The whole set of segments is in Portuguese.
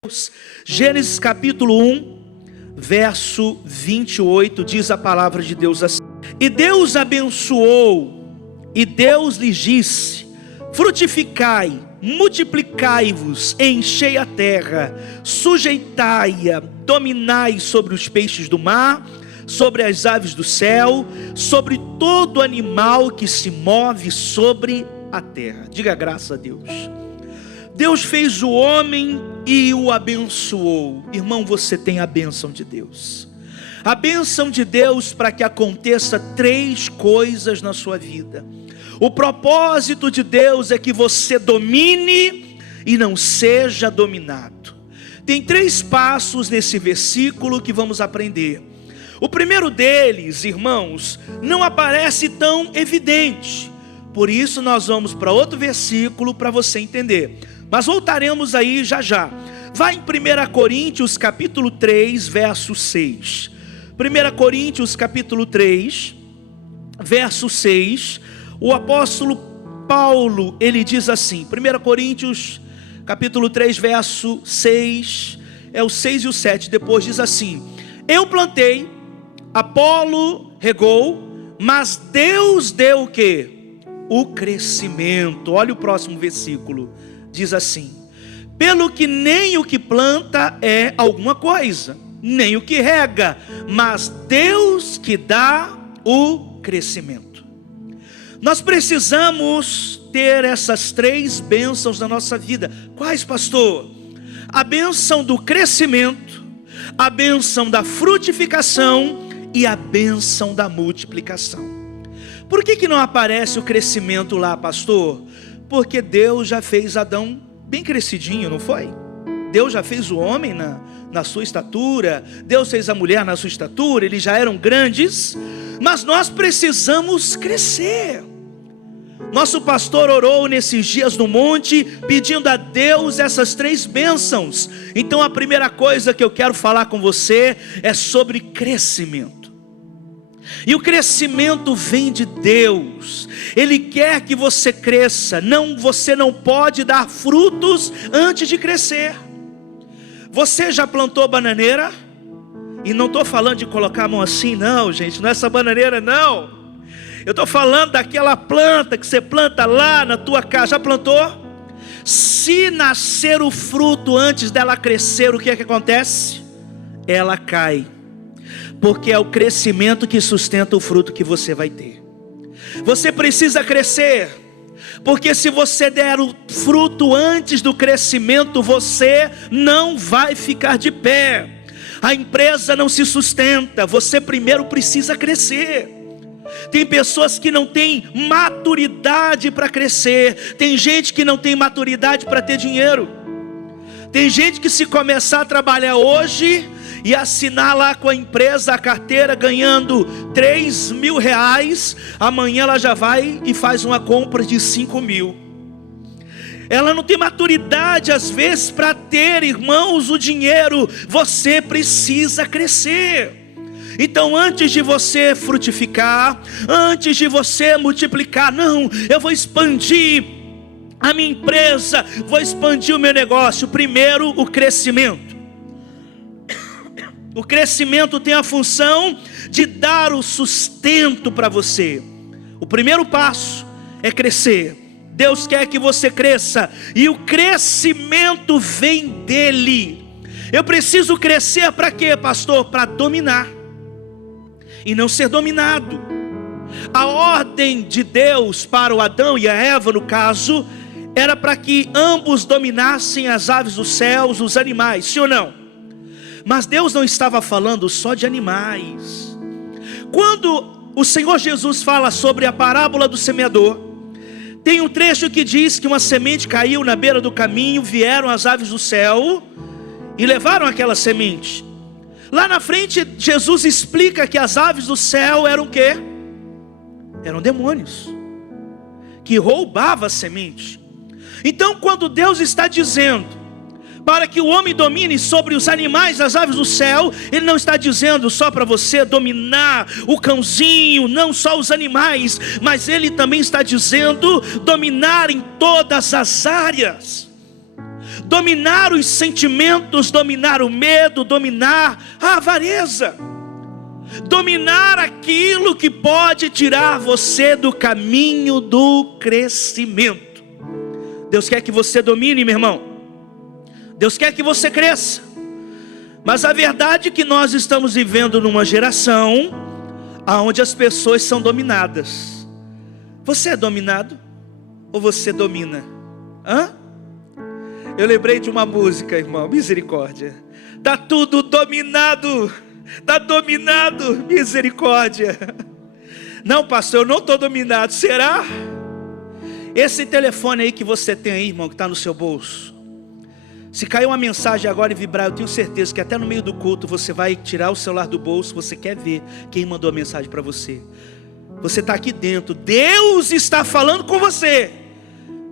Deus. Gênesis capítulo 1, verso 28, diz a palavra de Deus assim: E Deus abençoou, e Deus lhes disse: frutificai, multiplicai-vos, enchei a terra, sujeitai-a, dominai sobre os peixes do mar, sobre as aves do céu, sobre todo animal que se move sobre a terra. Diga graças a Deus. Deus fez o homem e o abençoou. Irmão, você tem a bênção de Deus. A bênção de Deus para que aconteça três coisas na sua vida. O propósito de Deus é que você domine e não seja dominado. Tem três passos nesse versículo que vamos aprender. O primeiro deles, irmãos, não aparece tão evidente. Por isso nós vamos para outro versículo para você entender. Mas voltaremos aí já já. Vai em 1 Coríntios capítulo 3, verso 6. 1 Coríntios capítulo 3, verso 6. O apóstolo Paulo, ele diz assim, 1 Coríntios capítulo 3, verso 6, é o 6 e o 7, depois diz assim: Eu plantei, Apolo regou, mas Deus deu o quê? O crescimento. Olha o próximo versículo, diz assim: Pelo que nem o que planta é alguma coisa, nem o que rega, mas Deus que dá o crescimento. Nós precisamos ter essas três bênçãos na nossa vida. Quais, pastor? A bênção do crescimento, a bênção da frutificação e a bênção da multiplicação. Por que não aparece o crescimento lá, pastor? Porque Deus já fez Adão bem crescidinho, não foi? Deus já fez o homem na sua estatura, Deus fez a mulher na sua estatura, eles já eram grandes, mas nós precisamos crescer. Nosso pastor orou nesses dias no monte, pedindo a Deus essas três bênçãos. Então a primeira coisa que eu quero falar com você é sobre crescimento. E o crescimento vem de Deus. Ele quer que você cresça. Você não pode dar frutos antes de crescer. Você já plantou bananeira? E não estou falando de colocar a mão assim não, gente, não é essa bananeira não. Eu estou falando daquela planta que você planta lá na tua casa. Já plantou? Se nascer o fruto antes dela crescer, o que é que acontece? Ela cai. Porque é o crescimento que sustenta o fruto que você vai ter. Você precisa crescer, porque se você der o fruto antes do crescimento, você não vai ficar de pé. A empresa não se sustenta, você primeiro precisa crescer. Tem pessoas que não têm maturidade para crescer. Tem gente que não tem maturidade para ter dinheiro. Tem gente que se começar a trabalhar hoje e assinar lá com a empresa a carteira ganhando 3 mil reais, amanhã ela já vai e faz uma compra de 5 mil. Ela não tem maturidade às vezes para ter, irmãos, o dinheiro. Você precisa crescer. Então antes de você frutificar, antes de você multiplicar, não, eu vou expandir a minha empresa, vou expandir o meu negócio. Primeiro, o crescimento. O crescimento tem a função de dar o sustento para você. O primeiro passo é crescer. Deus quer que você cresça, e o crescimento vem dele. Eu preciso crescer para quê, pastor? Para dominar e não ser dominado. A ordem de Deus para o Adão e a Eva, no caso, era para que ambos dominassem as aves dos céus, os animais, sim ou não? Mas Deus não estava falando só de animais. Quando o Senhor Jesus fala sobre a parábola do semeador, tem um trecho que diz que uma semente caiu na beira do caminho, vieram as aves do céu e levaram aquela semente. Lá na frente, Jesus explica que as aves do céu eram o quê? Eram demônios que roubavam a semente. Então quando Deus está dizendo para que o homem domine sobre os animais, as aves do céu, Ele não está dizendo só para você dominar o cãozinho, não só os animais, mas Ele também está dizendo dominar em todas as áreas. dominar os sentimentos, dominar o medo, dominar a avareza, dominar aquilo que pode tirar você do caminho do crescimento. Deus quer que você domine, meu irmão. Deus quer que você cresça. Mas a verdade é que nós estamos vivendo numa geração onde as pessoas são dominadas. Você é dominado ou você domina? Eu lembrei de uma música, irmão, misericórdia. Tá tudo dominado, tá dominado, misericórdia. Não, pastor, eu não estou dominado. Será? Esse telefone aí que você tem aí, irmão, que está no seu bolso, se cair uma mensagem agora e vibrar, eu tenho certeza que até no meio do culto você vai tirar o celular do bolso. Você quer ver quem mandou a mensagem para você. Você está aqui dentro, Deus está falando com você,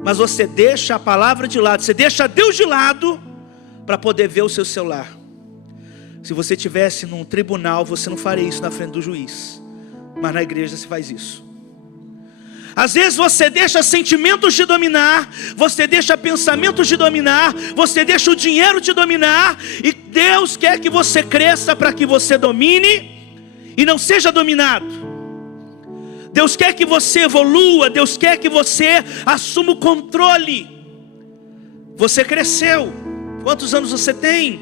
mas você deixa a palavra de lado, você deixa Deus de lado para poder ver o seu celular. Se você estivesse num tribunal, você não faria isso na frente do juiz, mas na igreja você faz isso. Às vezes você deixa sentimentos te dominar, você deixa pensamentos te dominar, você deixa o dinheiro te dominar, e Deus quer que você cresça para que você domine e não seja dominado. Deus quer que você evolua, Deus quer que você assuma o controle. Você cresceu, quantos anos você tem?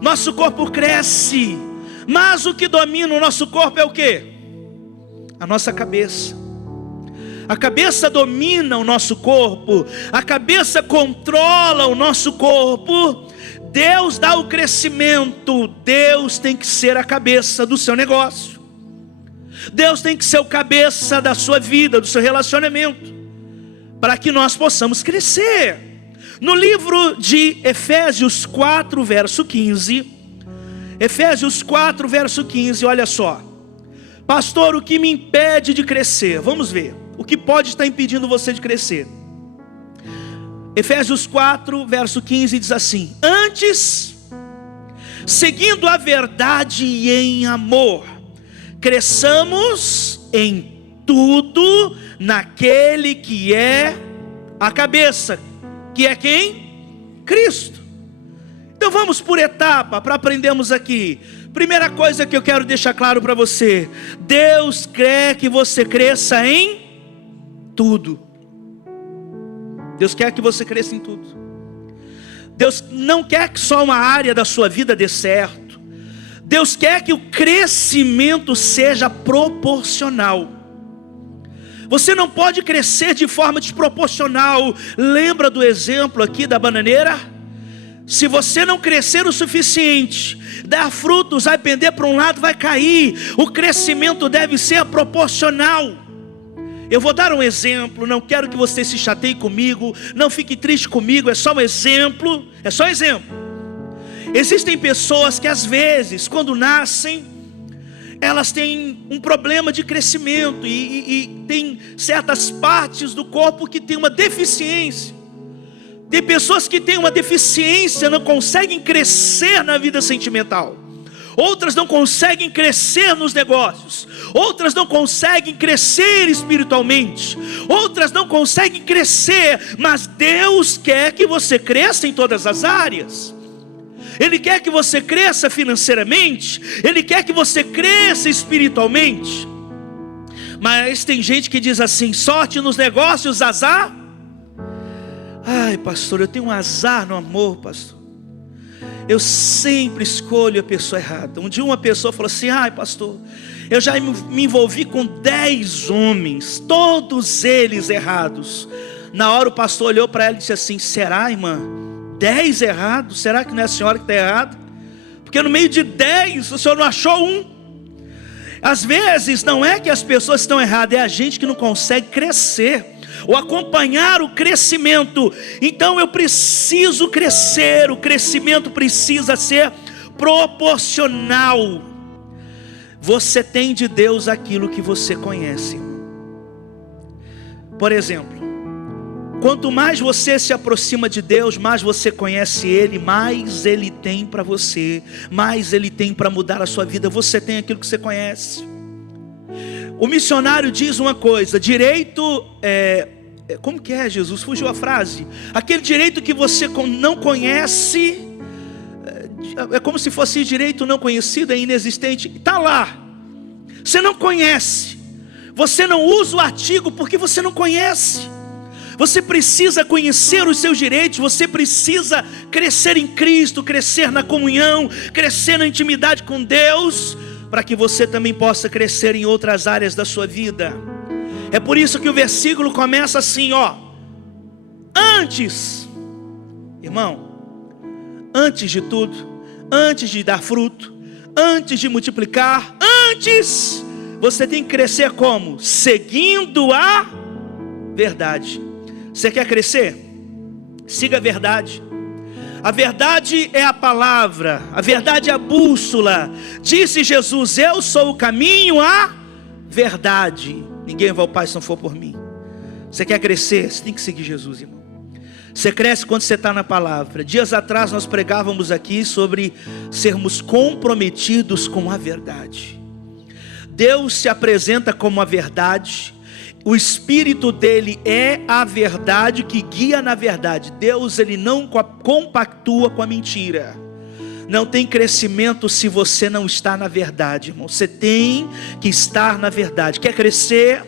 Nosso corpo cresce, mas o que domina o nosso corpo é o quê? A nossa cabeça. A cabeça domina o nosso corpo, a cabeça controla o nosso corpo. Deus dá o crescimento, Deus tem que ser a cabeça do seu negócio. Deus tem que ser o cabeça da sua vida, do seu relacionamento, para que nós possamos crescer. No livro de Efésios 4, verso 15, Efésios 4, verso 15, olha só. Pastor, o que me impede de crescer? Vamos ver. O que pode estar impedindo você de crescer? Efésios 4, verso 15 diz assim: antes, seguindo a verdade e em amor, cresçamos em tudo naquele que é a cabeça, que é quem? Cristo. Então vamos por etapa para aprendermos aqui. Primeira coisa que eu quero deixar claro para você: Deus quer que você cresça em tudo. Deus quer que você cresça em tudo. Deus não quer que só uma área da sua vida dê certo. Deus quer que o crescimento seja proporcional. Você não pode crescer de forma desproporcional. Lembra do exemplo aqui da bananeira? Se você não crescer o suficiente, dar frutos, vai pender para um lado, vai cair. O crescimento deve ser proporcional. Eu vou dar um exemplo, não quero que você se chateie comigo, não fique triste comigo, é só um exemplo, é só um exemplo. Existem pessoas que às vezes, quando nascem, elas têm um problema de crescimento e tem certas partes do corpo que tem uma deficiência. Tem pessoas que têm uma deficiência, não conseguem crescer na vida sentimental. Outras não conseguem crescer nos negócios. Outras não conseguem crescer espiritualmente. Outras não conseguem crescer. Mas Deus quer que você cresça em todas as áreas. Ele quer que você cresça financeiramente. Ele quer que você cresça espiritualmente. Mas tem gente que diz assim: sorte nos negócios, azar. Ai, pastor, eu tenho um azar no amor, pastor. Eu sempre escolho a pessoa errada. Um dia uma pessoa falou assim: ai, pastor, eu já me envolvi com 10 homens, todos eles errados. Na hora o pastor olhou para ela e disse assim: será, irmã? 10 errados? Será que não é a senhora que está errada? Porque no meio de 10 o senhor não achou um. Às vezes não é que as pessoas estão erradas, é a gente que não consegue crescer ou acompanhar o crescimento. Então eu preciso crescer. O crescimento precisa ser proporcional. Você tem de Deus aquilo que você conhece. Por exemplo, quanto mais você se aproxima de Deus, mais você conhece Ele, mais Ele tem para você, mais Ele tem para mudar a sua vida. Você tem aquilo que você conhece. O missionário diz uma coisa: direito como que é, Jesus? Fugiu a frase. Aquele direito que você não conhece, é como se fosse direito não conhecido, é inexistente. Está lá, você não conhece, você não usa o artigo porque você não conhece. Você precisa conhecer os seus direitos, você precisa crescer em Cristo, crescer na comunhão, crescer na intimidade com Deus, para que você também possa crescer em outras áreas da sua vida. É por isso que o versículo começa assim, ó: antes, irmão, antes de tudo, antes de dar fruto, antes de multiplicar, antes, você tem que crescer como? Seguindo a verdade. Você quer crescer? Siga a verdade. A verdade é a palavra, a verdade é a bússola. Disse Jesus: eu sou o caminho, a verdade. Ninguém vai ao Pai se não for por mim. Você quer crescer? Você tem que seguir Jesus, irmão. Você cresce quando você está na palavra. Dias atrás nós pregávamos aqui sobre sermos comprometidos com a verdade. Deus se apresenta como a verdade. O Espírito dele é a verdade que guia na verdade. Deus, ele não compactua com a mentira. Não tem crescimento se você não está na verdade, irmão. Você tem que estar na verdade. Quer crescer?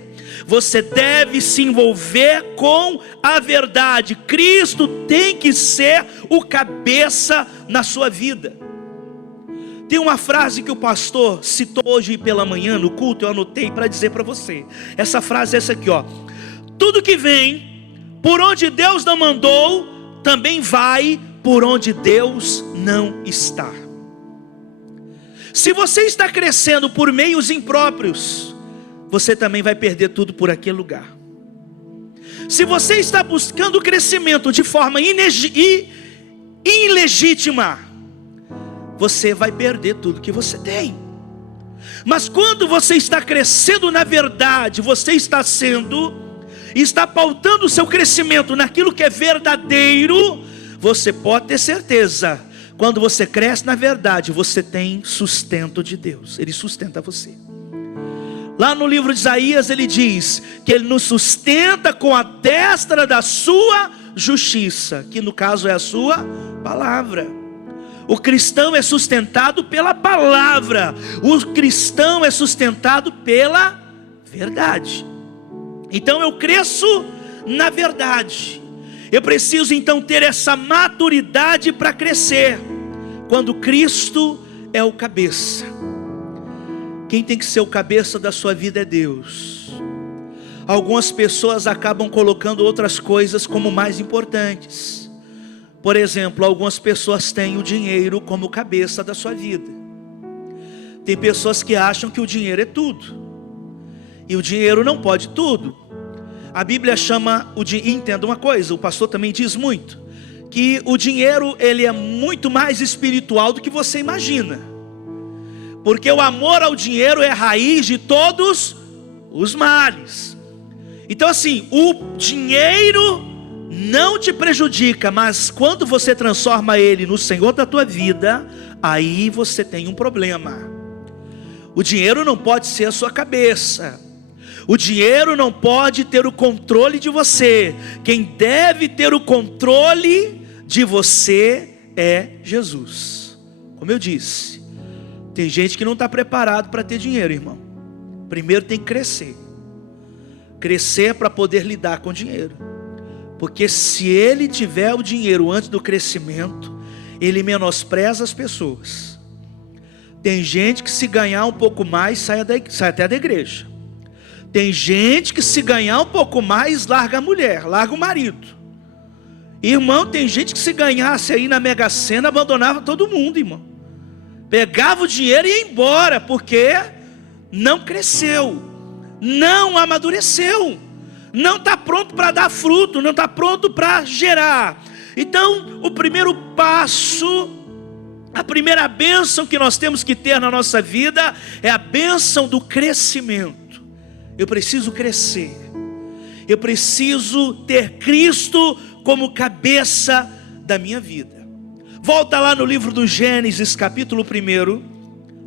Você deve se envolver com a verdade. Cristo tem que ser o cabeça na sua vida. Tem uma frase que o pastor citou hoje pela manhã no culto, eu anotei para dizer para você. Essa frase é essa aqui, ó: tudo que vem por onde Deus não mandou, também vai por onde Deus não está. Se você está crescendo por meios impróprios, você também vai perder tudo por aquele lugar. Se você está buscando crescimento de forma ilegítima, você vai perder tudo que você tem. Mas quando você está crescendo na verdade, você está pautando o seu crescimento naquilo que é verdadeiro, você pode ter certeza, quando você cresce na verdade, você tem sustento de Deus. Ele sustenta você. Lá no livro de Isaías ele diz que ele nos sustenta com a destra da sua justiça, que no caso é a sua palavra. O cristão é sustentado pela palavra. O cristão é sustentado pela verdade. Então eu cresço na verdade. Eu preciso então ter essa maturidade para crescer, quando Cristo é o cabeça. Quem tem que ser o cabeça da sua vida é Deus. Algumas pessoas acabam colocando outras coisas como mais importantes. Por exemplo, algumas pessoas têm o dinheiro como cabeça da sua vida. Tem pessoas que acham que o dinheiro é tudo, e o dinheiro não pode tudo. A Bíblia chama o dinheiro, entenda uma coisa, o pastor também diz muito, que o dinheiro ele é muito mais espiritual do que você imagina. Porque o amor ao dinheiro é a raiz de todos os males. Então assim, o dinheiro não te prejudica, mas quando você transforma ele no Senhor da tua vida, aí você tem um problema. O dinheiro não pode ser a sua cabeça. O dinheiro não pode ter o controle de você. Quem deve ter o controle de você é Jesus. Como eu disse, tem gente que não está preparado para ter dinheiro, irmão. Primeiro tem que crescer. Crescer para poder lidar com o dinheiro. Porque se ele tiver o dinheiro antes do crescimento, ele menospreza as pessoas. Tem gente que se ganhar um pouco mais, sai até da igreja. Tem gente que se ganhar um pouco mais, larga a mulher, larga o marido. Irmão, tem gente que se ganhasse aí na Mega Sena, abandonava todo mundo, irmão. Pegava o dinheiro e ia embora, porque não cresceu, não amadureceu. Não está pronto para dar fruto, não está pronto para gerar. Então, o primeiro passo, a primeira bênção que nós temos que ter na nossa vida é a bênção do crescimento. Eu preciso crescer. Eu preciso ter Cristo como cabeça da minha vida. Volta lá no livro do Gênesis, capítulo 1,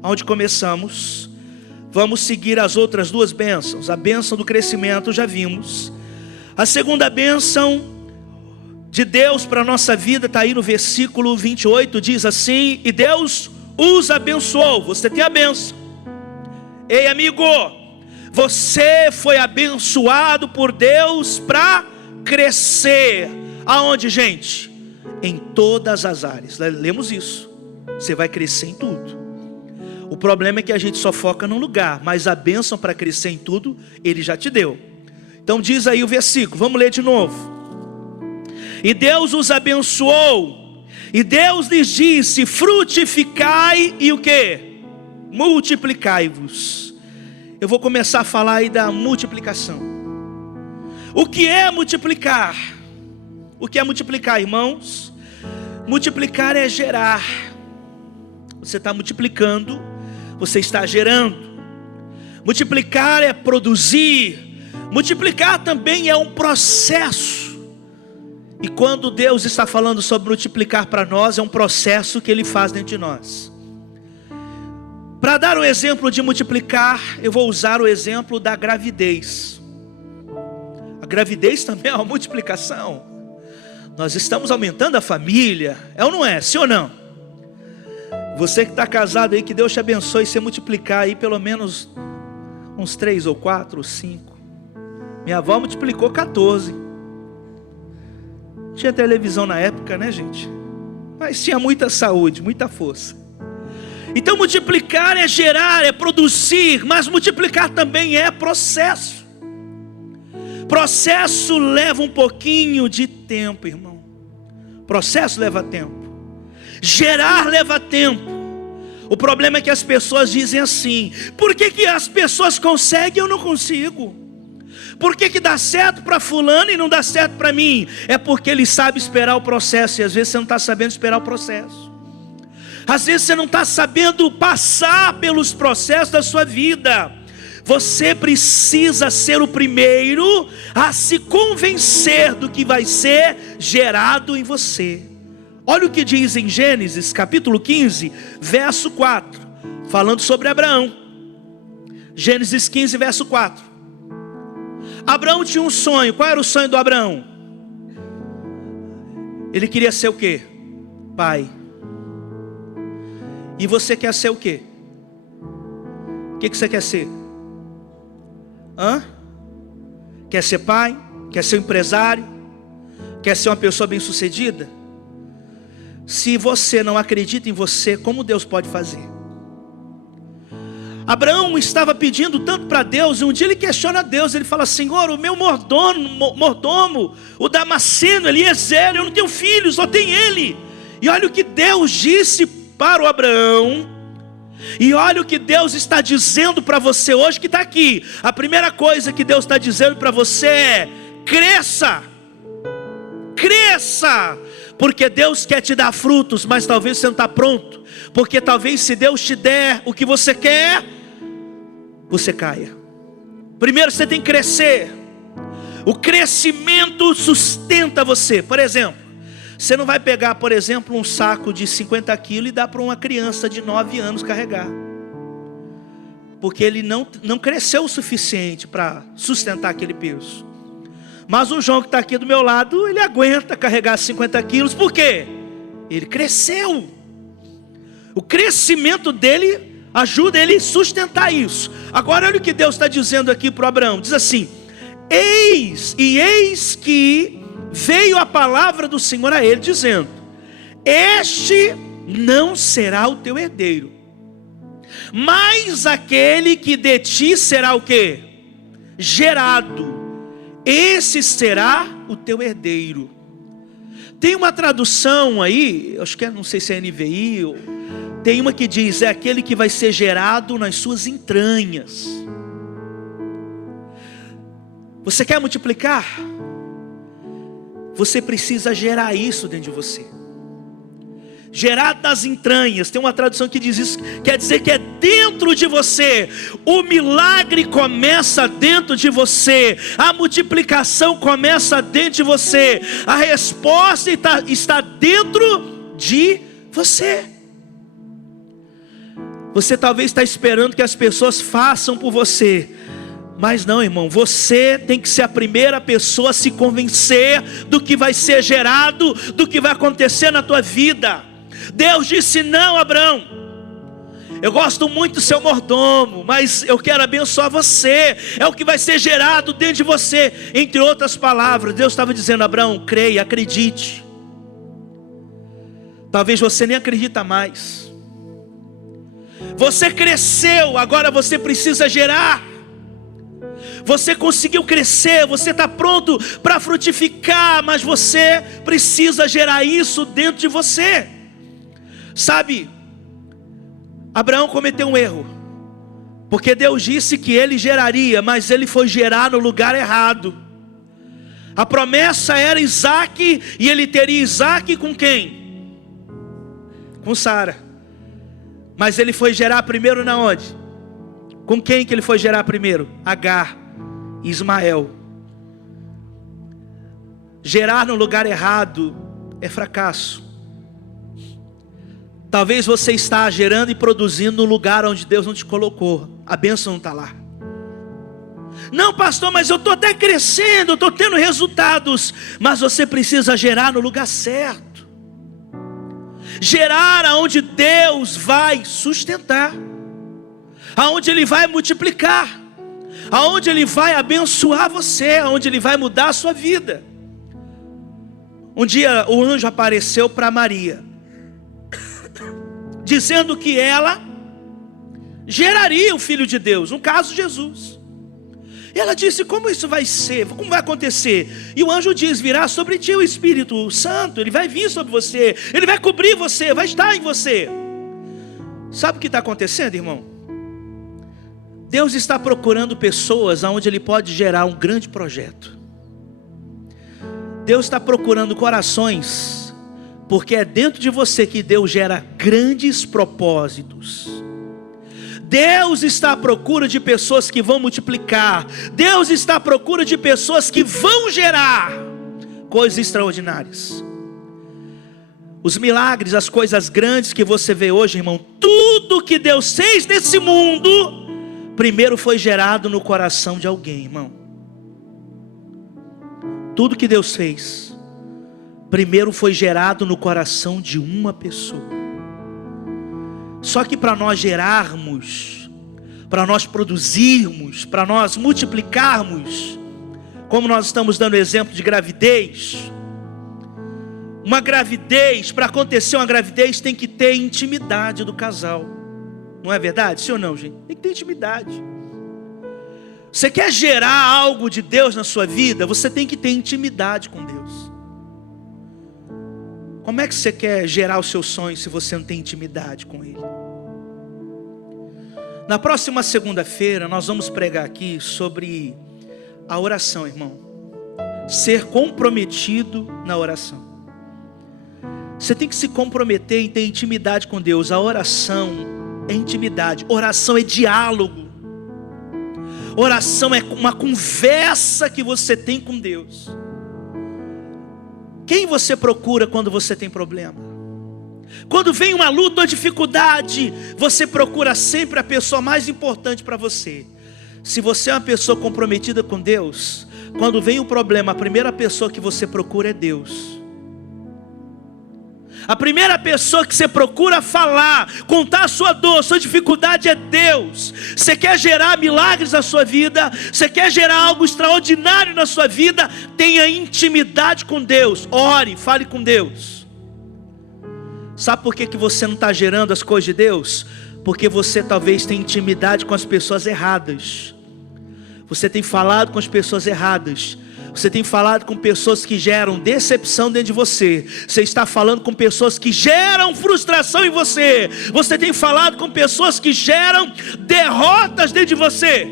onde começamos. Vamos seguir as outras duas bênçãos. A bênção do crescimento já vimos. A segunda bênção de Deus para a nossa vida está aí no versículo 28, diz assim: e Deus os abençoou. Você tem a bênção. Ei, amigo, você foi abençoado por Deus para crescer. Aonde, gente? Em todas as áreas. Lemos isso. Você vai crescer em tudo. O problema é que a gente só foca num lugar, mas a bênção para crescer em tudo, Ele já te deu. Então diz aí o versículo, vamos ler de novo. E Deus os abençoou, e Deus lhes disse: frutificai e o quê? Multiplicai-vos. Eu vou começar a falar aí da multiplicação. O que é multiplicar? O que é multiplicar, irmãos? Multiplicar é gerar. Você está multiplicando, você está gerando. Multiplicar é produzir. Multiplicar também é um processo. E quando Deus está falando sobre multiplicar para nós, é um processo que Ele faz dentro de nós. Para dar um exemplo de multiplicar, eu vou usar o exemplo da gravidez. A gravidez também é uma multiplicação. Nós estamos aumentando a família, é ou não é? Sim ou não? Você que está casado aí, que Deus te abençoe, você multiplicar aí pelo menos uns 3 ou 4 ou 5. Minha avó multiplicou 14. Tinha televisão na época, né, gente? Mas tinha muita saúde, muita força. Então multiplicar é gerar, é produzir, mas multiplicar também é processo. Processo leva um pouquinho de tempo, irmão. Processo leva tempo. Gerar leva tempo. O problema é que as pessoas dizem assim: por que as pessoas conseguem e eu não consigo? Por que dá certo para fulano e não dá certo para mim? É porque ele sabe esperar o processo, e às vezes você não está sabendo esperar o processo. Às vezes você não está sabendo passar pelos processos da sua vida. Você precisa ser o primeiro a se convencer do que vai ser gerado em você. Olha o que diz em Gênesis capítulo 15, verso 4, falando sobre Abraão. Gênesis 15, verso 4. Abraão tinha um sonho. Qual era o sonho do Abraão? Ele queria ser o quê? Pai. E você quer ser o quê? O que você quer ser? Quer ser pai? Quer ser um empresário? Quer ser uma pessoa bem sucedida? Se você não acredita em você, como Deus pode fazer? Abraão estava pedindo tanto para Deus, e um dia ele questiona Deus. Ele fala: Senhor, o meu mordomo, o Damasceno, Eliezer, eu não tenho filho, só tem ele. E olha o que Deus disse para o Abraão. E olha o que Deus está dizendo para você hoje que está aqui. A primeira coisa que Deus está dizendo para você é: cresça. Cresça. Porque Deus quer te dar frutos, mas talvez você não está pronto. Porque talvez se Deus te der o que você quer, você caia. Primeiro você tem que crescer. O crescimento sustenta você. Por exemplo, você não vai pegar, por exemplo, um saco de 50 quilos e dar para uma criança de 9 anos carregar. Porque ele não cresceu o suficiente para sustentar aquele peso. Mas o João que está aqui do meu lado, ele aguenta carregar 50 quilos. Por quê? Ele cresceu. O crescimento dele ajuda ele a sustentar isso. Agora olha o que Deus está dizendo aqui para Abraão. Diz assim: eis que veio a palavra do Senhor a ele, dizendo: este não será o teu herdeiro, mas aquele que de ti será o quê? Gerado. Esse será o teu herdeiro. Tem uma tradução aí, acho que não sei se é NVI, tem uma que diz: é aquele que vai ser gerado nas suas entranhas. Você quer multiplicar? Você precisa gerar isso dentro de você. Gerado nas entranhas. Tem uma tradução que diz isso, quer dizer que é dentro de você. O milagre começa dentro de você. A multiplicação começa dentro de você. A resposta está dentro de você. Você talvez está esperando que as pessoas façam por você, Mas não, irmão, você tem que ser a primeira pessoa a se convencer do que vai ser gerado, do que vai acontecer na tua vida. Deus disse não, Abraão. Eu gosto muito do seu mordomo, mas eu quero abençoar você. É o que vai ser gerado dentro de você. Entre outras palavras, Deus estava dizendo: Abraão, creia, acredite. Talvez você nem acredita mais. Você cresceu, agora você precisa gerar. Você conseguiu crescer, você está pronto para frutificar, mas você precisa gerar isso dentro de você. Sabe, Abraão cometeu um erro, porque Deus disse que ele geraria, mas ele foi gerar no lugar errado. A promessa era Isaac, e ele teria Isaac com quem? Com Sara. Mas ele foi gerar primeiro na onde? Com quem que ele foi gerar primeiro? Agar, Ismael. Gerar no lugar errado é fracasso. Talvez você está gerando e produzindo no lugar onde Deus não te colocou. A bênção não está lá. Não, pastor, mas eu estou até crescendo, eu estou tendo resultados. Mas você precisa gerar no lugar certo. Gerar aonde Deus vai sustentar, aonde Ele vai multiplicar, aonde Ele vai abençoar você, aonde Ele vai mudar a sua vida. Um dia o anjo apareceu para Maria, dizendo que ela geraria o Filho de Deus, no caso Jesus. E ela disse: como isso vai ser? Como vai acontecer? E o anjo diz: virá sobre ti o Espírito Santo, ele vai vir sobre você, ele vai cobrir você, vai estar em você. Sabe o que está acontecendo, irmão? Deus está procurando pessoas onde Ele pode gerar um grande projeto. Deus está procurando corações, porque é dentro de você que Deus gera grandes propósitos. Deus está à procura de pessoas que vão multiplicar. Deus está à procura de pessoas que vão gerar coisas extraordinárias. Os milagres, as coisas grandes que você vê hoje, irmão, tudo que Deus fez nesse mundo, primeiro foi gerado no coração de alguém, irmão. Tudo que Deus fez, primeiro foi gerado no coração de uma pessoa. Só que para nós gerarmos, para nós produzirmos, para nós multiplicarmos, como nós estamos dando exemplo de gravidez, uma gravidez, para acontecer uma gravidez tem que ter intimidade do casal. Não é verdade? Sim ou não, gente? Tem que ter intimidade. Você quer gerar algo de Deus na sua vida, você tem que ter intimidade com Deus. Como é que você quer gerar os seus sonhos se você não tem intimidade com Ele? Na próxima segunda-feira nós vamos pregar aqui sobre a oração, irmão. Ser comprometido na oração. Você tem que se comprometer em ter intimidade com Deus. A oração é intimidade, oração é diálogo. Oração é uma conversa que você tem com Deus. Quem você procura quando você tem problema? Quando vem uma luta ou dificuldade, você procura sempre a pessoa mais importante para você. Se você é uma pessoa comprometida com Deus, quando vem um problema, a primeira pessoa que você procura é Deus. A primeira pessoa que você procura falar, contar a sua dor, sua dificuldade é Deus. Você quer gerar milagres na sua vida, você quer gerar algo extraordinário na sua vida, tenha intimidade com Deus. Ore, fale com Deus. Sabe por que você não está gerando as coisas de Deus? Porque você talvez tenha intimidade com as pessoas erradas. Você tem falado com as pessoas erradas. Você tem falado com pessoas que geram decepção dentro de você. Você está falando com pessoas que geram frustração em você. Você tem falado com pessoas que geram derrotas dentro de você.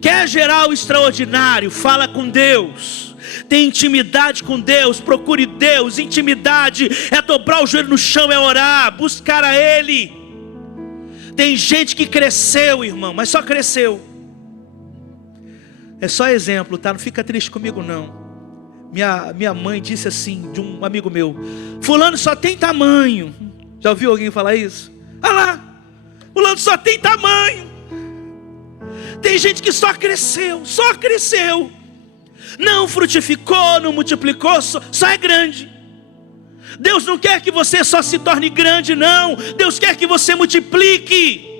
Quer gerar o extraordinário? Fala com Deus. Tem intimidade com Deus, procure Deus. Intimidade é dobrar o joelho no chão, é orar, buscar a Ele. Tem gente que cresceu, irmão, mas só cresceu. É só exemplo, tá? Não fica triste comigo não. Minha mãe disse assim, de um amigo meu: fulano só tem tamanho. Já ouviu alguém falar isso? Olha lá, fulano só tem tamanho. Tem gente que só cresceu, não frutificou, não multiplicou, só é grande. Deus não quer que você só se torne grande, não. Deus quer que você multiplique.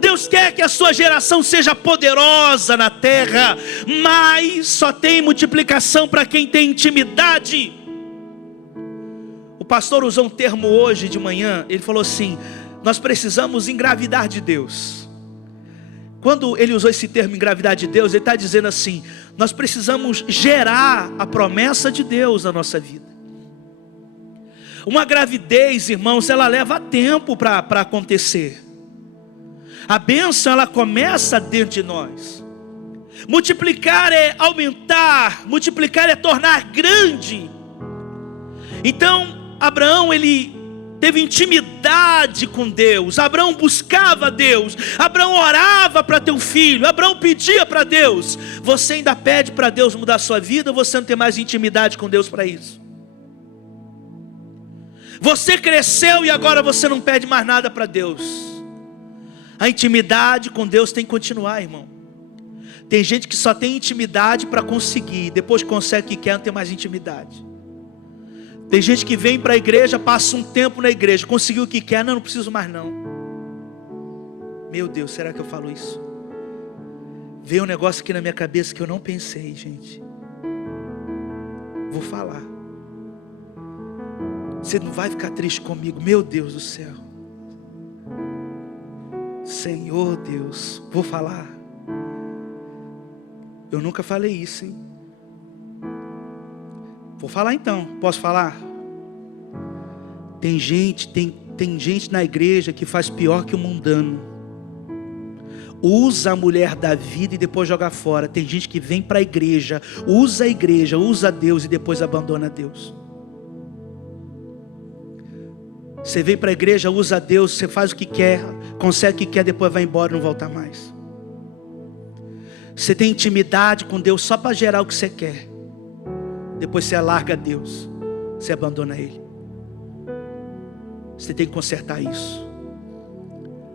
Deus quer que a sua geração seja poderosa na terra, mas só tem multiplicação para quem tem intimidade. O pastor usou um termo hoje de manhã, ele falou assim: nós precisamos engravidar de Deus. Quando ele usou esse termo engravidar de Deus, ele está dizendo assim: nós precisamos gerar a promessa de Deus na nossa vida. Uma gravidez, irmãos, ela leva tempo para acontecer. A bênção, ela começa dentro de nós. Multiplicar é aumentar, multiplicar é tornar grande. Então, Abraão, ele teve intimidade com Deus. Abraão buscava Deus. Abraão orava para ter um filho. Abraão pedia para Deus. Você ainda pede para Deus mudar a sua vida, ou você não tem mais intimidade com Deus para isso? Você cresceu e agora você não pede mais nada para Deus. A intimidade com Deus tem que continuar, irmão. Tem gente que só tem intimidade para conseguir. Depois que consegue o que quer, não tem mais intimidade. Tem gente que vem para a igreja, passa um tempo na igreja, conseguiu o que quer, não preciso mais não. Meu Deus, será que eu falo isso? Veio um negócio aqui na minha cabeça que eu não pensei, gente. Vou falar. Você não vai ficar triste comigo, meu Deus do céu. Senhor Deus, vou falar. Eu nunca falei isso, hein? Vou falar então, posso falar? Tem gente na igreja que faz pior que o mundano. Usa a mulher da vida e depois joga fora. Tem gente que vem para a igreja, usa Deus e depois abandona Deus. Você vem para a igreja, usa Deus, você faz o que quer, consegue o que quer, depois vai embora e não volta mais. Você tem intimidade com Deus só para gerar o que você quer. Depois você larga Deus, você abandona Ele. Você tem que consertar isso.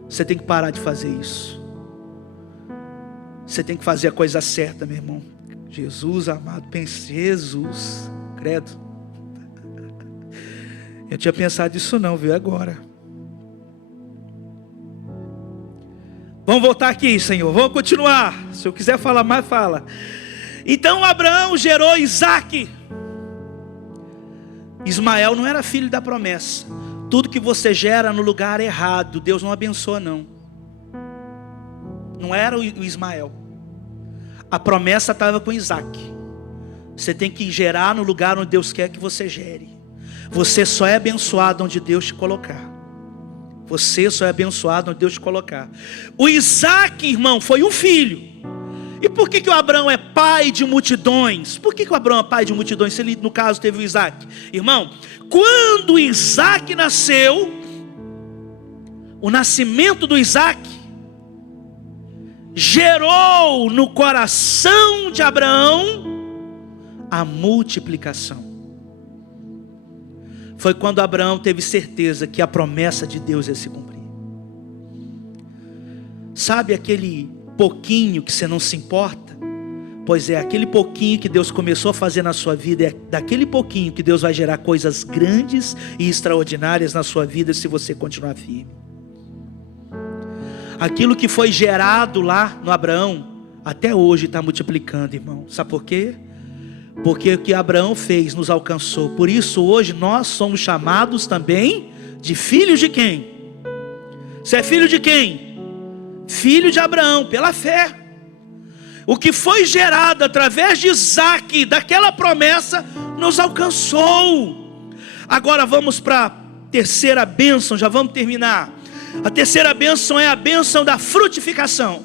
Você tem que parar de fazer isso. Você tem que fazer a coisa certa, meu irmão. Jesus amado, pense, Jesus, credo. Eu tinha pensado nisso não, viu? Agora. Vamos voltar aqui, Senhor. Vamos continuar. Se eu quiser falar mais, fala. Então Abraão gerou Isaque. Ismael não era filho da promessa. Tudo que você gera no lugar errado, Deus não abençoa não. Não era o Ismael. A promessa estava com Isaque. Você tem que gerar no lugar onde Deus quer que você gere. Você só é abençoado onde Deus te colocar. Você só é abençoado onde Deus te colocar. O Isaque, irmão, foi um filho. E por que o Abraão é pai de multidões? Por que o Abraão é pai de multidões, se ele no caso teve o Isaque? Irmão, quando Isaque nasceu, o nascimento do Isaque gerou no coração de Abraão a multiplicação. Foi quando Abraão teve certeza que a promessa de Deus ia se cumprir. Sabe aquele pouquinho que você não se importa? Pois é, aquele pouquinho que Deus começou a fazer na sua vida, é daquele pouquinho que Deus vai gerar coisas grandes e extraordinárias na sua vida se você continuar firme. Aquilo que foi gerado lá no Abraão, até hoje está multiplicando, irmão. Sabe por quê? Porque o que Abraão fez nos alcançou. Por isso hoje nós somos chamados também de filhos de quem? Você é filho de quem? Filho de Abraão, pela fé. O que foi gerado através de Isaque, daquela promessa, nos alcançou. Agora vamos para a terceira bênção, já vamos terminar. A terceira bênção é a bênção da frutificação.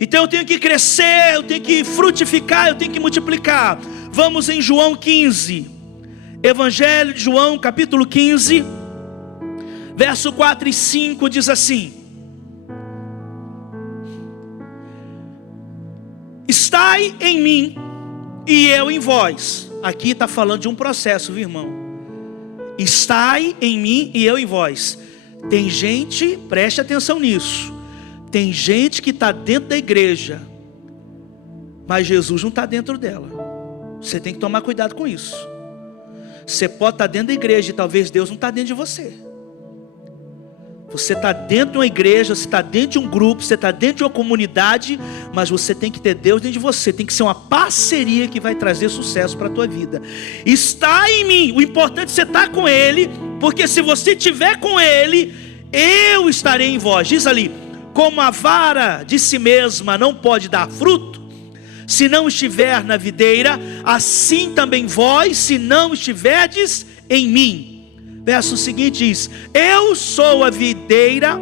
Então eu tenho que crescer, eu tenho que frutificar, eu tenho que multiplicar. Vamos em João 15, Evangelho de João, capítulo 15, verso 4 e 5, diz assim: estai em mim e eu em vós. Aqui está falando de um processo, viu, irmão? Estai em mim e eu em vós. Tem gente, preste atenção nisso, Tem gente que está dentro da igreja, mas Jesus não está dentro dela. Você tem que tomar cuidado com isso. Você pode estar dentro da igreja e talvez Deus não está dentro de você. Você está dentro de uma igreja, você está dentro de um grupo, você está dentro de uma comunidade, mas você tem que ter Deus dentro de você. Tem que ser uma parceria que vai trazer sucesso para a tua vida. Está em mim, o importante é você estar com Ele, porque se você estiver com Ele, eu estarei em vós. Diz ali, como a vara de si mesma não pode dar fruto, se não estiver na videira, assim também vós, se não estiverdes em mim. Verso seguinte diz, eu sou a videira,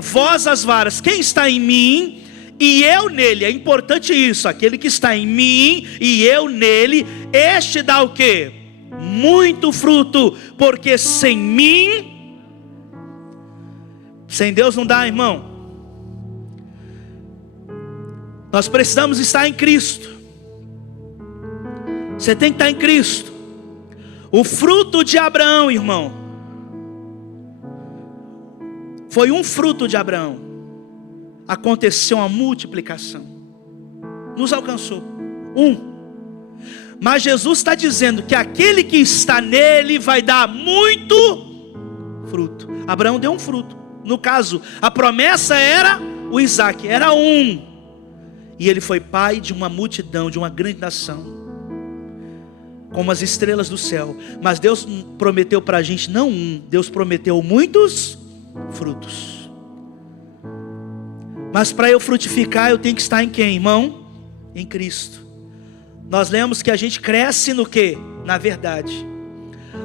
vós as varas. Quem está em mim e eu nele, é importante isso, aquele que está em mim e eu nele, este dá o quê? Muito fruto, porque sem mim, sem Deus não dá, irmão. Nós precisamos estar em Cristo. Você tem que estar em Cristo. O fruto de Abraão, irmão, foi um fruto de Abraão. Aconteceu uma multiplicação. Nos alcançou. Mas Jesus está dizendo que aquele que está nele vai dar muito fruto. Abraão deu um fruto. No caso, a promessa era o Isaac, era um. E ele foi pai de uma multidão, de uma grande nação, como as estrelas do céu. Mas Deus prometeu para a gente não um, Deus prometeu muitos frutos. Mas para eu frutificar eu tenho que estar em quem, irmão? Em Cristo. Nós lemos que a gente cresce no quê? Na verdade.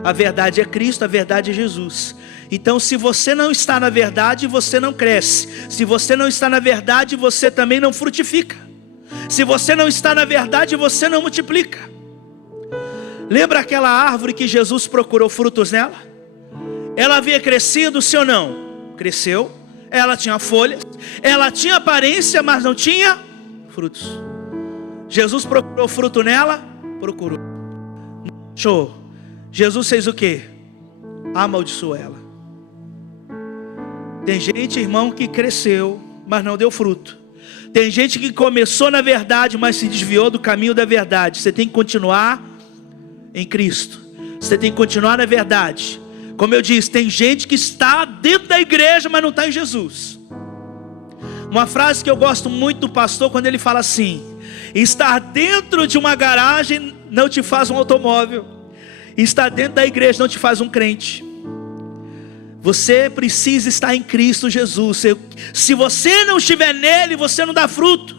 A verdade é Cristo, a verdade é Jesus. Então se você não está na verdade, você não cresce. Se você não está na verdade, você também não frutifica. Se você não está na verdade, você não multiplica. Lembra aquela árvore que Jesus procurou frutos nela? Ela havia crescido, sim ou não? Cresceu. Ela tinha folhas, ela tinha aparência, mas não tinha frutos. Jesus procurou fruto nela? Procurou. Show. Jesus fez o quê? Amaldiçoou ela. Tem gente, irmão, que cresceu, mas não deu fruto. Tem gente que começou na verdade, mas se desviou do caminho da verdade. Você tem que continuar em Cristo. Você tem que continuar na verdade. Como eu disse, tem gente que está dentro da igreja, mas não está em Jesus. Uma frase que eu gosto muito do pastor, quando ele fala assim: estar dentro de uma garagem não te faz um automóvel, estar dentro da igreja não te faz um crente. Você precisa estar em Cristo Jesus. Se você não estiver nele, você não dá fruto.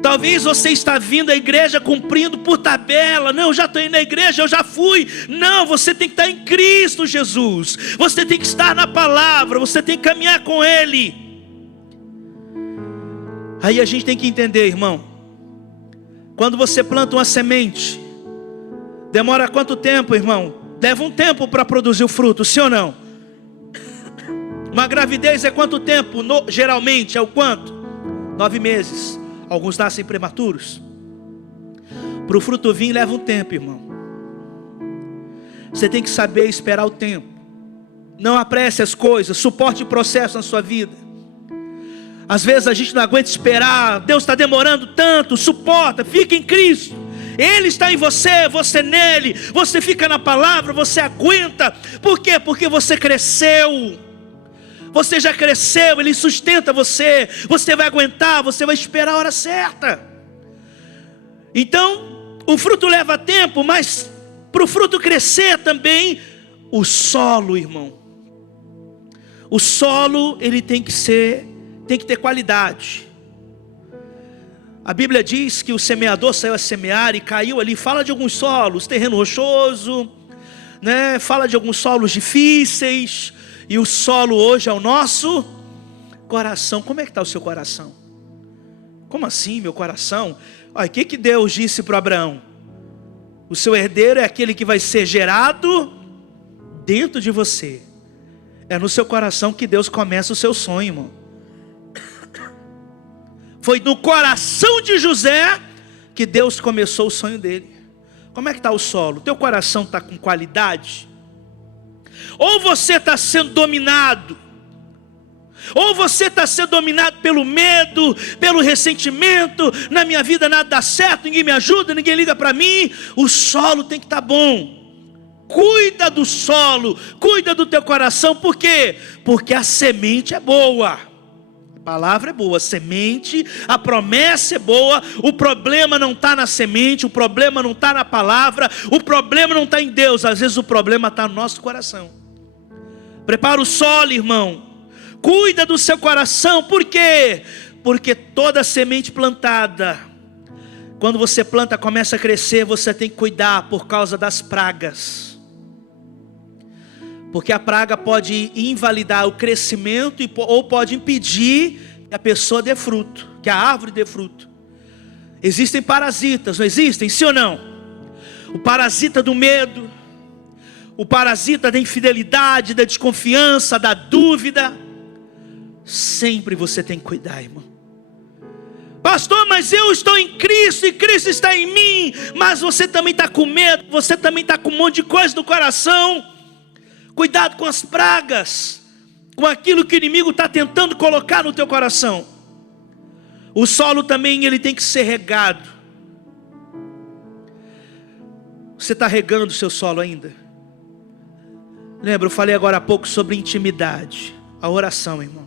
Talvez você está vindo à igreja cumprindo por tabela. Não, eu já estou indo na igreja, eu já fui. Não, você tem que estar em Cristo Jesus. Você tem que estar na palavra, você tem que caminhar com Ele. Aí a gente tem que entender, irmão, quando você planta uma semente, demora quanto tempo, irmão? Leva um tempo para produzir o fruto, sim ou não? Uma gravidez é quanto tempo? Geralmente é o quanto? 9 meses. Alguns nascem prematuros. Para o fruto vir leva um tempo, irmão. Você tem que saber esperar o tempo. Não apresse as coisas, suporte o processo na sua vida. Às vezes a gente não aguenta esperar, Deus está demorando tanto, suporta, fica em Cristo. Ele está em você, você nele, você fica na palavra, você aguenta. Por quê? Porque você cresceu. Você já cresceu, Ele sustenta você. Você vai aguentar, você vai esperar a hora certa. Então, o fruto leva tempo, mas para o fruto crescer também, o solo, irmão. O solo, ele tem que ter qualidade. A Bíblia diz que o semeador saiu a semear e caiu ali. Fala de alguns solos, terreno rochoso, né? Fala de alguns solos difíceis. E o solo hoje é o nosso coração. Como é que está o seu coração? Como assim, meu coração? Olha, o que Deus disse para Abraão? O seu herdeiro é aquele que vai ser gerado dentro de você. É no seu coração que Deus começa o seu sonho, irmão. Foi no coração de José que Deus começou o sonho dele. Como é que está o solo? O teu coração está com qualidade? Ou você está sendo dominado? Ou você está sendo dominado pelo medo, pelo ressentimento. Na minha vida nada dá certo, ninguém me ajuda, ninguém liga para mim. O solo tem que estar bom. Cuida do solo, cuida do teu coração. Por quê? Porque a semente é boa. A palavra é boa, a semente, a promessa é boa. O problema não está na semente, o problema não está na palavra, o problema não está em Deus. Às vezes o problema está no nosso coração. Prepara o solo, irmão. Cuida do seu coração. Por quê? Porque toda semente plantada, quando você planta, começa a crescer, você tem que cuidar por causa das pragas. Porque a praga pode invalidar o crescimento ou pode impedir que a pessoa dê fruto, que a árvore dê fruto. Existem parasitas, não existem? Sim ou não? O parasita do medo, o parasita da infidelidade, da desconfiança, da dúvida. Sempre você tem que cuidar, irmão. Pastor, mas eu estou em Cristo e Cristo está em mim. Mas você também está com medo, você também está com um monte de coisa no coração. Cuidado com as pragas, com aquilo que o inimigo está tentando colocar no teu coração. O solo também ele tem que ser regado. Você está regando o seu solo ainda? Lembra, eu falei agora há pouco sobre intimidade, a oração, irmão.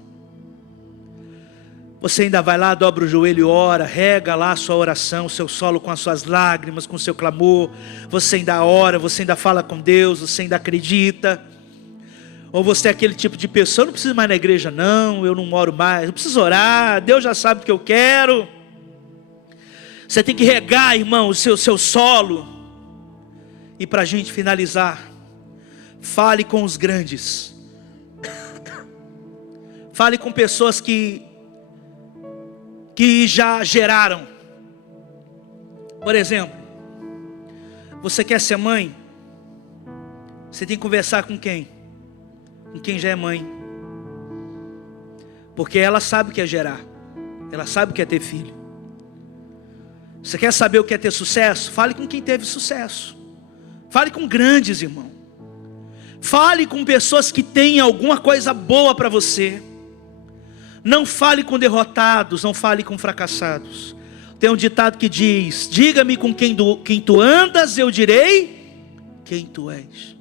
Você ainda vai lá, dobra o joelho e ora, rega lá a sua oração, o seu solo com as suas lágrimas, com o seu clamor. Você ainda ora, você ainda fala com Deus, você ainda acredita. Ou você é aquele tipo de pessoa, eu não preciso mais na igreja não, eu não oro mais, eu preciso orar, Deus já sabe o que eu quero. Você tem que regar, irmão, o seu solo. E para a gente finalizar, fale com os grandes. Fale com pessoas que já geraram. Por exemplo, você quer ser mãe? Você tem que conversar com quem? Com quem já é mãe. Porque ela sabe o que é gerar. Ela sabe o que é ter filho. Você quer saber o que é ter sucesso? Fale com quem teve sucesso. Fale com grandes, irmão. Fale com pessoas que têm alguma coisa boa para você. Não fale com derrotados, não fale com fracassados. Tem um ditado que diz: diga-me com quem tu andas, eu direi quem tu és.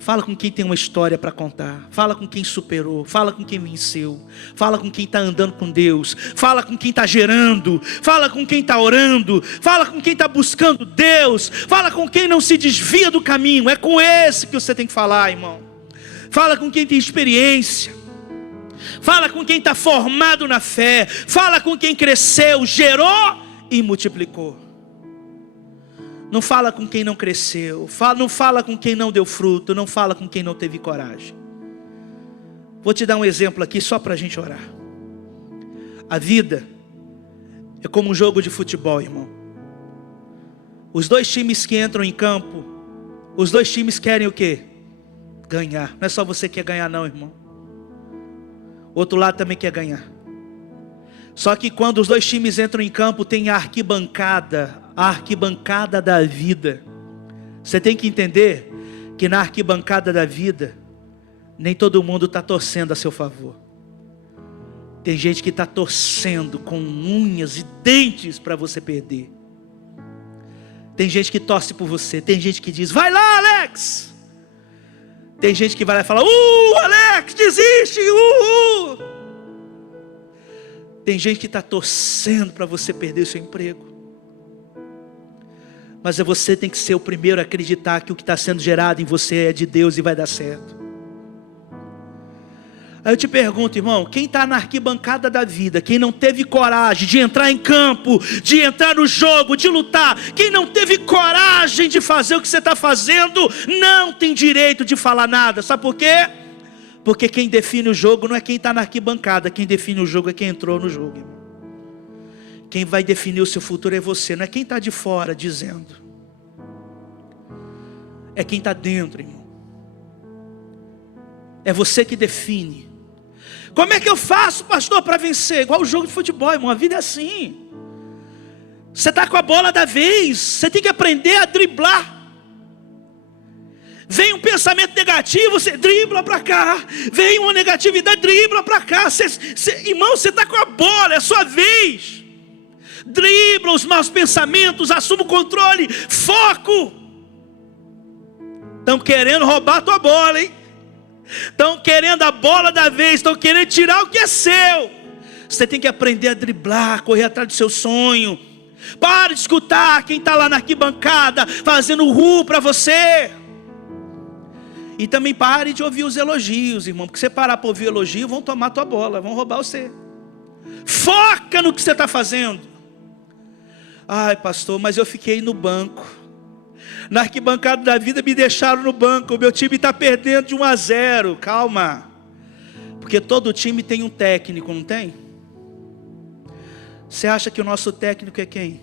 Fala com quem tem uma história para contar. Fala com quem superou. Fala com quem venceu. Fala com quem está andando com Deus. Fala com quem está gerando. Fala com quem está orando. Fala com quem está buscando Deus. Fala com quem não se desvia do caminho. É com esse que você tem que falar, irmão. Fala com quem tem experiência. Fala com quem está formado na fé. Fala com quem cresceu, gerou e multiplicou. Não fala com quem não cresceu. Não fala com quem não deu fruto. Não fala com quem não teve coragem. Vou te dar um exemplo aqui só para a gente orar. A vida é como um jogo de futebol, irmão. Os dois times que entram em campo, os dois times querem o quê? Ganhar. Não é só você que quer ganhar não, irmão. O outro lado também quer ganhar. Só que quando os dois times entram em campo, tem a arquibancada da vida. Você tem que entender que na arquibancada da vida, nem todo mundo está torcendo a seu favor. Tem gente que está torcendo com unhas e dentes para você perder. Tem gente que torce por você. Tem gente que diz: vai lá, Alex. Tem gente que vai lá e fala: Alex, desiste, Tem gente que está torcendo para você perder o seu emprego. Mas você tem que ser o primeiro a acreditar que o que está sendo gerado em você é de Deus e vai dar certo. Aí eu te pergunto, irmão, quem está na arquibancada da vida, quem não teve coragem de entrar em campo, de entrar no jogo, de lutar, quem não teve coragem de fazer o que você está fazendo, não tem direito de falar nada. Sabe por quê? Porque quem define o jogo não é quem está na arquibancada. Quem define o jogo é quem entrou no jogo, irmão. Quem vai definir o seu futuro é você. Não é quem está de fora dizendo. É quem está dentro, irmão. É você que define. Como é que eu faço, pastor, para vencer? Igual o jogo de futebol, irmão. A vida é assim. Você está com a bola da vez. Você tem que aprender a driblar. Vem um pensamento negativo, você dribla para cá. Vem uma negatividade, dribla para cá. Irmão, você está com a bola, é a sua vez. Dribla os maus pensamentos, assuma o controle, foco. Estão querendo roubar a tua bola, hein? Estão querendo a bola da vez, estão querendo tirar o que é seu. Você tem que aprender a driblar, correr atrás do seu sonho. Para de escutar quem está lá na arquibancada fazendo para você. E também pare de ouvir os elogios, irmão. Porque se você parar para ouvir elogio, vão tomar a tua bola, vão roubar você. Foca no que você está fazendo. Ai, pastor, mas eu fiquei no banco. Na arquibancada da vida me deixaram no banco. O meu time está perdendo de 1-0. Calma. Porque todo time tem um técnico, não tem? Você acha que o nosso técnico é quem?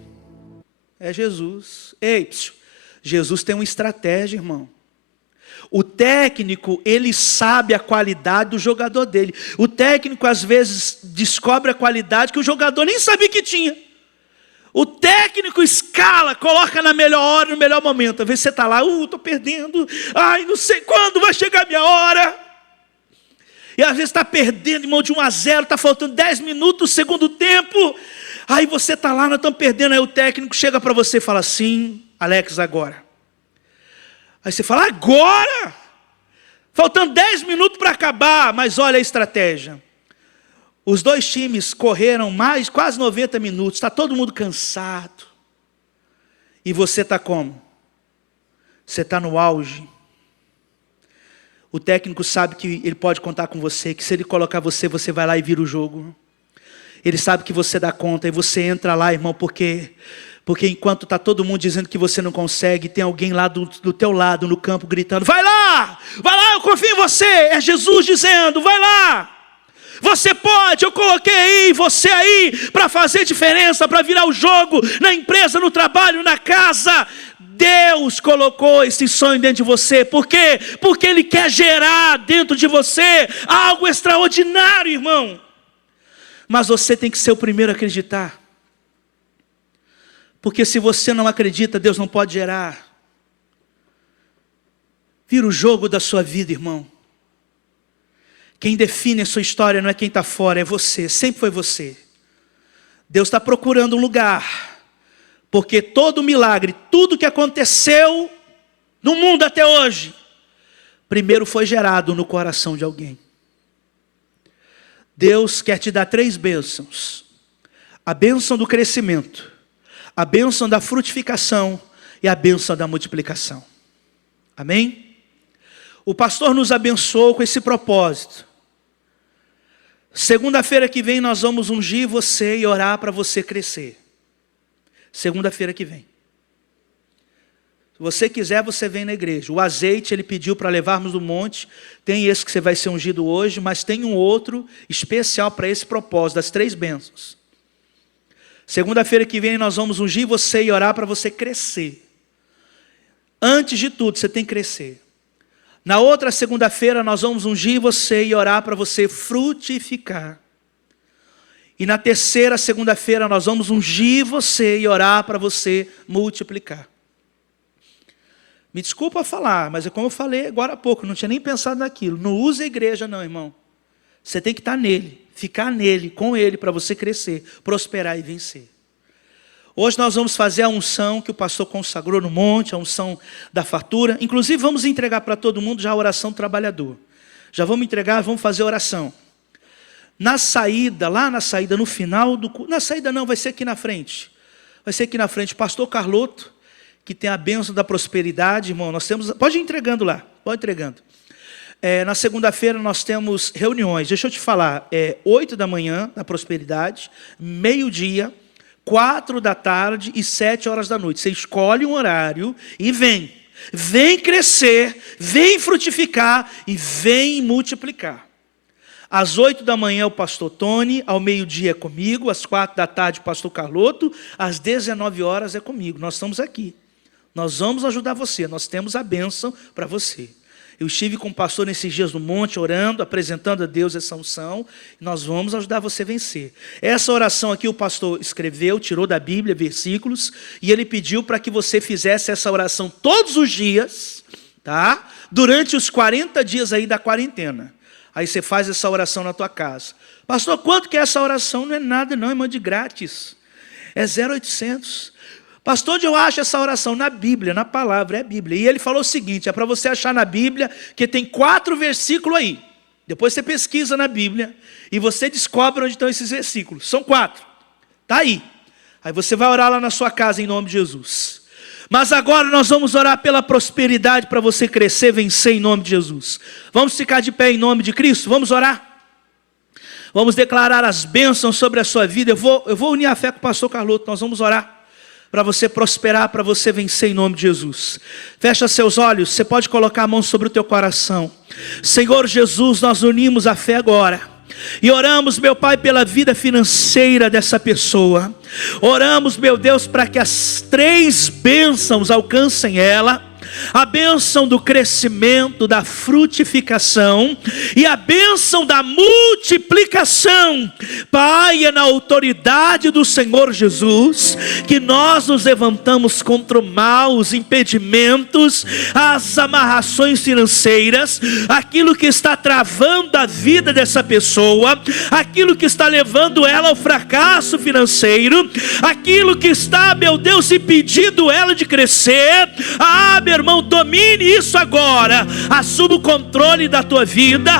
É Jesus. Ei, Jesus tem uma estratégia, irmão. O técnico, ele sabe a qualidade do jogador dele. O técnico às vezes descobre a qualidade que o jogador nem sabia que tinha. O técnico escala, coloca na melhor hora, no melhor momento. Às vezes você está lá, estou perdendo. Ai, não sei quando vai chegar a minha hora. E às vezes está perdendo, irmão, de 1-0, está faltando 10 minutos do segundo tempo. Aí você está lá, nós estamos perdendo. Aí o técnico chega para você e fala assim: Alex, agora. Aí você fala: agora? Faltando 10 minutos para acabar. Mas olha a estratégia. Os dois times correram quase 90 minutos. Está todo mundo cansado. E você está como? Você está no auge. O técnico sabe que ele pode contar com você. Que se ele colocar você, você vai lá e vira o jogo. Ele sabe que você dá conta. E você entra lá, irmão, porque enquanto está todo mundo dizendo que você não consegue, tem alguém lá do teu lado, no campo, gritando: vai lá, eu confio em você. É Jesus dizendo: vai lá. Você pode, eu coloquei você aí para fazer diferença, para virar o jogo na empresa, no trabalho, na casa. Deus colocou esse sonho dentro de você. Por quê? Porque Ele quer gerar dentro de você algo extraordinário, irmão. Mas você tem que ser o primeiro a acreditar. Porque se você não acredita, Deus não pode gerar. Vira o jogo da sua vida, irmão. Quem define a sua história não é quem está fora, é você, sempre foi você. Deus está procurando um lugar, porque todo milagre, tudo que aconteceu no mundo até hoje, primeiro foi gerado no coração de alguém. Deus quer te dar 3 bênçãos: a bênção do crescimento, a bênção da frutificação e a bênção da multiplicação. Amém? O pastor nos abençoou com esse propósito. Segunda-feira que vem nós vamos ungir você e orar para você crescer. Segunda-feira que vem. Se você quiser, você vem na igreja. O azeite ele pediu para levarmos do monte. Tem esse que você vai ser ungido hoje, mas tem um outro especial para esse propósito, das 3 bênçãos. Segunda-feira que vem nós vamos ungir você e orar para você crescer. Antes de tudo, você tem que crescer. Na outra segunda-feira nós vamos ungir você e orar para você frutificar. E na terceira segunda-feira nós vamos ungir você e orar para você multiplicar. Me desculpa falar, mas é como eu falei agora há pouco, não tinha nem pensado naquilo. Não use a igreja não, irmão. Você tem que estar nele, ficar nele, com ele, para você crescer, prosperar e vencer. Hoje nós vamos fazer a unção que o pastor consagrou no monte, a unção da fartura. Inclusive vamos entregar para todo mundo já a oração do trabalhador. Já vamos entregar, vamos fazer a oração. Na saída, lá na saída, no final do culto. Na saída não, vai ser aqui na frente. Vai ser aqui na frente. O pastor Carloto, que tem a bênção da prosperidade, irmão. Nós temos, pode ir entregando lá, pode ir entregando. Na segunda-feira nós temos reuniões. Deixa eu te falar, 8 da manhã, na prosperidade, meio-dia, 4 da tarde e 7 horas da noite. Você escolhe um horário e vem. Vem crescer, vem frutificar e vem multiplicar. Às 8 da manhã o pastor Tony, ao meio-dia é comigo, às 4 da tarde o pastor Carloto, às 19 horas é comigo. Nós estamos aqui. Nós vamos ajudar você, nós temos a bênção para você. Eu estive com o pastor nesses dias no monte, orando, apresentando a Deus essa unção. E nós vamos ajudar você a vencer. Essa oração aqui o pastor escreveu, tirou da Bíblia versículos. E ele pediu para que você fizesse essa oração todos os dias, tá? Durante os 40 dias aí da quarentena. Aí você faz essa oração na tua casa. Pastor, quanto que é essa oração? Não é nada não, irmão, de grátis. É 0,800. Pastor, onde eu acho essa oração? Na Bíblia, na palavra, é a Bíblia. E ele falou o seguinte, é para você achar na Bíblia, que tem 4 versículos aí. Depois você pesquisa na Bíblia e você descobre onde estão esses versículos. São 4. Está aí. Aí você vai orar lá na sua casa em nome de Jesus. Mas agora nós vamos orar pela prosperidade para você crescer, vencer em nome de Jesus. Vamos ficar de pé em nome de Cristo? Vamos orar? Vamos declarar as bênçãos sobre a sua vida. Eu vou unir a fé com o pastor Carloto. Nós vamos orar para você prosperar, para você vencer em nome de Jesus. Fecha seus olhos, você pode colocar a mão sobre o teu coração. Senhor Jesus, nós unimos a fé agora. E oramos, meu Pai, pela vida financeira dessa pessoa. Oramos, meu Deus, para que as 3 bênçãos alcancem ela. A bênção do crescimento, da frutificação e a bênção da multiplicação. Pai, é na autoridade do Senhor Jesus que nós nos levantamos contra o mal, os impedimentos, as amarrações financeiras, aquilo que está travando a vida dessa pessoa, aquilo que está levando ela ao fracasso financeiro, aquilo que está, meu Deus, impedindo ela de crescer. Meu irmão, domine isso agora. Assuma o controle da tua vida.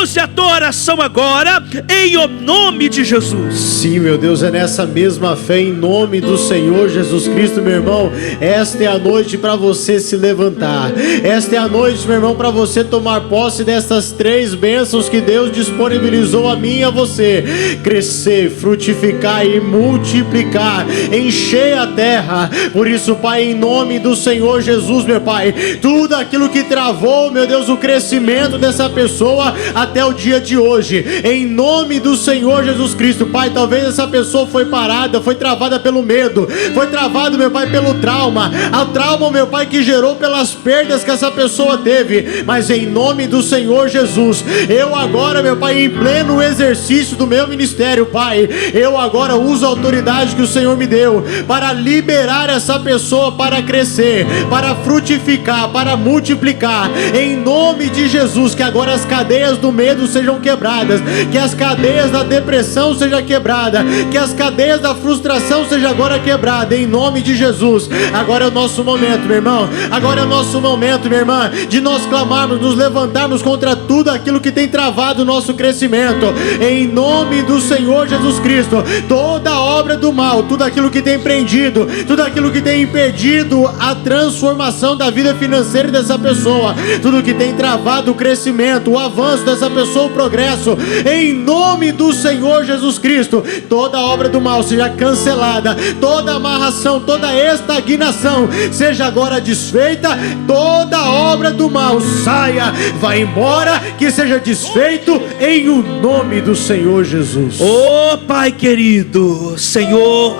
Use a tua oração agora, em o nome de Jesus. Sim, meu Deus, é nessa mesma fé, em nome do Senhor Jesus Cristo, meu irmão. Esta é a noite para você se levantar. Esta é a noite, meu irmão, para você tomar posse dessas 3 bênçãos que Deus disponibilizou a mim e a você. Crescer, frutificar e multiplicar, encher a terra. Por isso, Pai, em nome do Senhor Jesus, meu Pai, tudo aquilo que travou, meu Deus, o crescimento dessa pessoa até o dia de hoje, em nome do Senhor Jesus Cristo, Pai, talvez essa pessoa foi parada, foi travada pelo medo, foi travado, meu Pai, pelo trauma, a trauma, meu Pai, que gerou pelas perdas que essa pessoa teve, mas em nome do Senhor Jesus, eu agora, meu Pai, em pleno exercício do meu ministério, Pai, eu agora uso a autoridade que o Senhor me deu, para liberar essa pessoa para crescer, para frutificar, para multiplicar, em nome de Jesus, que agora as cadeias do medo sejam quebradas, que as cadeias da depressão sejam quebradas, que as cadeias da frustração sejam agora quebradas, em nome de Jesus. Agora é o nosso momento, meu irmão, agora é o nosso momento, minha irmã, de nós clamarmos, nos levantarmos contra tudo aquilo que tem travado o nosso crescimento, em nome do Senhor Jesus Cristo. Toda obra do mal, tudo aquilo que tem prendido, tudo aquilo que tem impedido a transformação da vida financeira dessa pessoa, tudo que tem travado o crescimento, o avanço dessa pessoa, o progresso, em nome do Senhor Jesus Cristo, toda obra do mal seja cancelada, toda amarração, toda estagnação seja agora desfeita, toda obra do mal saia, vai embora, que seja desfeito em o nome do Senhor Jesus. Oh Pai querido, Senhor,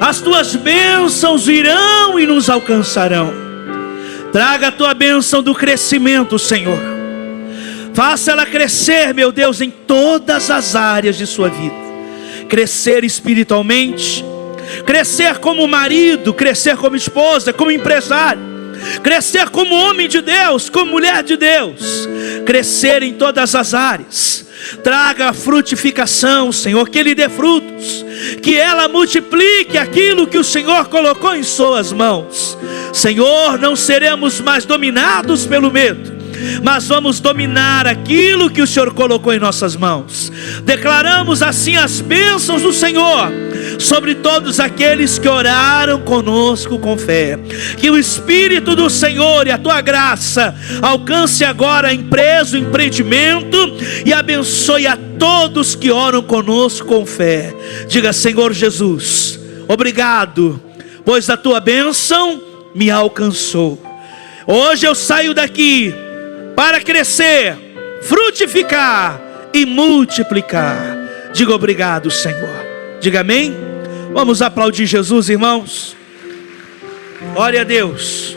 as tuas bênçãos virão e nos alcançarão. Traga a tua bênção do crescimento, Senhor. Faça ela crescer, meu Deus, em todas as áreas de sua vida. Crescer espiritualmente, crescer como marido, crescer como esposa, como empresário, crescer como homem de Deus, como mulher de Deus, crescer em todas as áreas. Traga a frutificação, Senhor, que Ele dê frutos, que ela multiplique aquilo que o Senhor colocou em suas mãos. Senhor, não seremos mais dominados pelo medo, mas vamos dominar aquilo que o Senhor colocou em nossas mãos. Declaramos assim as bênçãos do Senhor sobre todos aqueles que oraram conosco com fé. Que o Espírito do Senhor e a tua graça alcance agora a empresa, o empreendimento, e abençoe a todos que oram conosco com fé. Diga: Senhor Jesus, obrigado, pois a tua bênção me alcançou. Hoje eu saio daqui para crescer, frutificar e multiplicar. Diga obrigado, Senhor. Diga amém. Vamos aplaudir Jesus, irmãos. Glória a Deus.